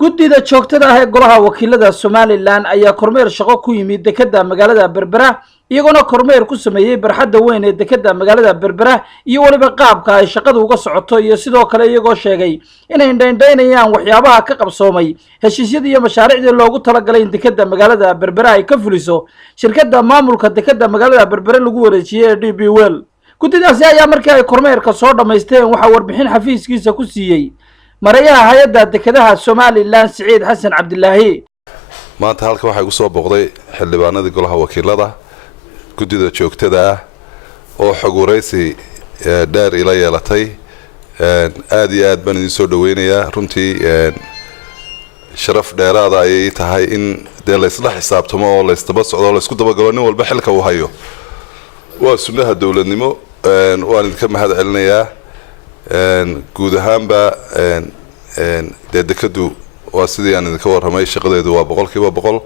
guddida joogtada ah ee golaha wakiilada Somaliland ayaa kormeer shaqo ku yimid dekedda magaalada Berbera iyagoo kormeer ku sameeyay barxadda weyn ee dekedda magaalada Berbera iyo waliba qaabka ay shaqadu uga socoto iyo sidoo kale iyagoo sheegay inay indhaynayaan waxyaabaha ka qabsoomay heshiisyada iyo mashaariicda loogu talagalay in dekedda magaalada Berbera ay ka fuliso shirkadda maamulka dekedda magaalada Berbera lagu wareejiyay DP World. guddidaasi ayaa markii ay kormeerka soo dhameysteen waxa warbixin xafiiskiisa ku siiyay marayaha hay'adda dekedaha Somaliland Saciid Xasan Cabdilaahi. maanta halka waxa igu soo boqday xildhibaanadii golaha wakiilada guddida joogtada ah oo xog wareysi dheer ila yeelatay aad iyo aad baan idin soo dhaweynayaa runtii sharaf dheeraada ay tahay in la isla xisaabtamo oo la isdaba socdo la isku daba galo nin walba xilka uu hayo waa sunnaha dawladnimo waan idinka mahad celinayaa guud ahaanba dekeddu waa sidii aan idinka warramay shaqadeedu waa 100%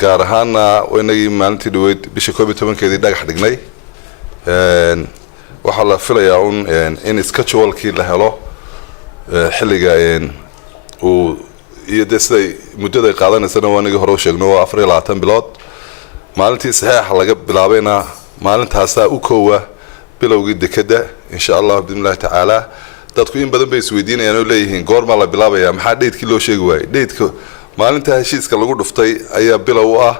gaar ahaanna inagii maalintii dhaweyd bisha 12keedii dhagax dhignay waxaa la filayaa in schedule-kii la helo xilliga uu iyo siday muddada qaadanaysana waa inagii hore u sheegno waa 24 bilood maalintii saxiixa laga bilaabayna maalintaasa u koowa bilowgii dekedda insha Allah bismillaah taala dadku in badan bay isweydiinayaan oo leeyihiin goorma la bilaabaya maxaa dheedkii loo sheegi waayay dheedka maalinta heshiiska lagu dhuftay ayaa bilow ah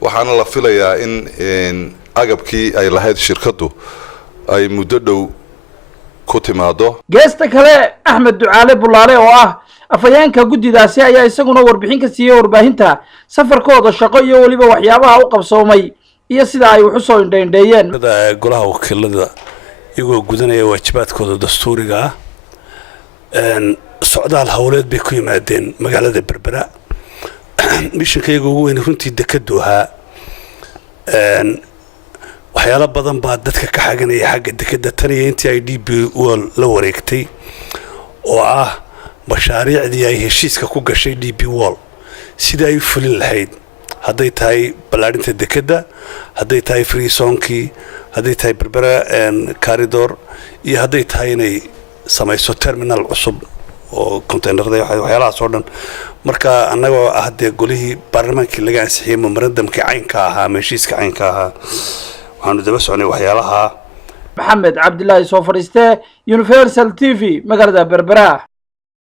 waxaana la filayaa in agabkii ay lahayd shirkadu ay muddo dhow ku timaado. geesta kale Axmed Ducaale Bulaale oo ah afayeenka guddidaasi ayaa isaguna warbixin ka siiyay warbaahinta safarkooda shaqo iyo waliba waxyaabaha u qabsoomay iyo sida ay wax u soo indheeyeen golaha wakiilada iyagoo gudanaya waajibaadkooda dastuuriga ah socdaal hawleed bay ku yimaadeen magaalada Berbera mishinkayga ugu weyn runtii dekeddu ahaa waxyaalo badan baa dadka ka xaganaya xagga dekedda tan iyo intii ay DP World la wareegtay oo ah mashaariicdii ay heshiiska ku gashay DP World sida ay fulin lahayd hadday tahay ballaarinta dekedda hadday tahay free zone-kii hadday tahay Berbera corridor iyo hadday tahay inay samayso terminal cusub oo containerada waxyaalahaas oo dhan marka annagoo ah golihii baarlamaankii laga ansixiyay memorandumkii caynka ahaa heshiiska caynka ahaa waxaanu daba soconay waxyaalaha. Maxamed Cabdilaahi soo fariistay Universal TV magaalada Berbera.